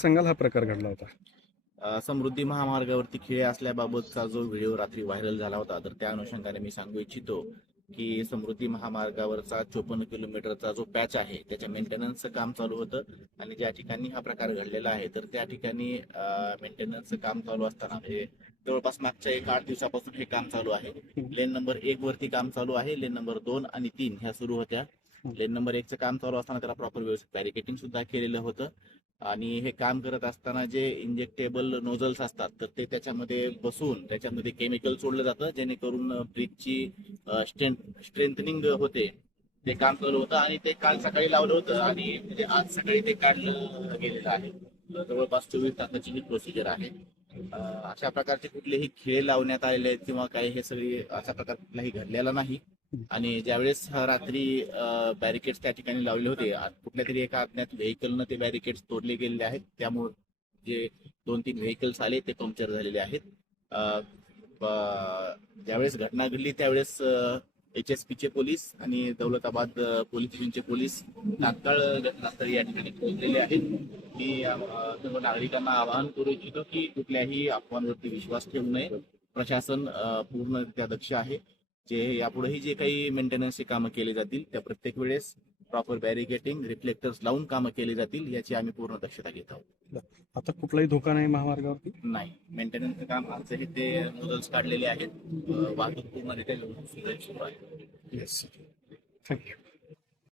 सांगाल हा प्रकार घडला होता? समृद्धी महामार्गावरती खिळे असल्याबाबतचा जो व्हिडिओ रात्री व्हायरल झाला होता, तर त्या अनुषंगाने मी सांगू इच्छितो की समृद्धी महामार्गावरचा 54 किलोमीटरचा जो पॅच आहे त्याच्या मेंटेनन्सचं काम चालू होतं आणि ज्या ठिकाणी हा प्रकार घडलेला आहे तर त्या ठिकाणी मेंटेनन्सचं काम चालू असताना म्हणजे जवळपास मागच्या 8 दिवसापासून हे काम चालू आहे. लेन नंबर 1 वरती काम चालू आहे. लेन नंबर 2 आणि 3 ह्या सुरू होत्या. लेन नंबर 1चं काम चालू असताना त्याला प्रॉपर व्यवस्थित बॅरिकेटिंग सुद्धा केलेलं होतं आणि हे काम करत असताना जे इंजेक्टेबल नोझल्स असतात तर ते त्याच्यामध्ये बसून त्याच्यामध्ये केमिकल सोडलं जातं जेणेकरून ब्रिजची स्ट्रेंथनिंग होते. ते काम चालू होतं आणि ते काल सकाळी लावलं होतं आणि म्हणजे आज सकाळी ते काढलं गेलेलं आहे. जवळपास 24 तासाची ही प्रोसिजर आहे. अशा प्रकारचे कुठलेही खेळ लावण्यात आलेले आहेत किंवा काही हे सगळी अशा प्रकार कुठलाही घडलेला नाही. आणि ज्यावेळेस रात्री बॅरिकेड्स त्या ठिकाणी लावले होते कुठल्या तरी एका अज्ञात व्हेकलनं ते बॅरिकेड्स तोडले गेलेले आहेत. त्यामुळे जे 2-3 व्हेकल्स आले ते पंक्चर झालेले आहेत. ज्यावेळेस घटना घडली त्यावेळेस HSPचे पोलीस आणि दौलताबाद पोलीस स्टेशनचे पोलीस तात्काळ घटनास्थळी या ठिकाणी पोहोचलेले आहेत. मी सर्व नागरिकांना आवाहन करू इच्छितो की कुठल्याही अफवांवरती विश्वास ठेवू नये. प्रशासन पूर्णरित्या दक्ष आहे. जे यापुढेही जे काही मेंटेनन्सची कामं केली जातील त्या प्रत्येक वेळेस प्रॉपर बॅरिकेटिंग रिफ्लेक्टर्स लावून कामं केली जातील याची आम्ही पूर्ण दक्षता घेत आहोत. आता कुठलाही धोका नाही महामार्गावरती? नाही, मेंटेनन्सचं काम आमचंही ते नोडल्स काढलेले आहेत. वाहतूक पूर्णरित्या व्यवस्थित सुरू आहे. Yes, thank you.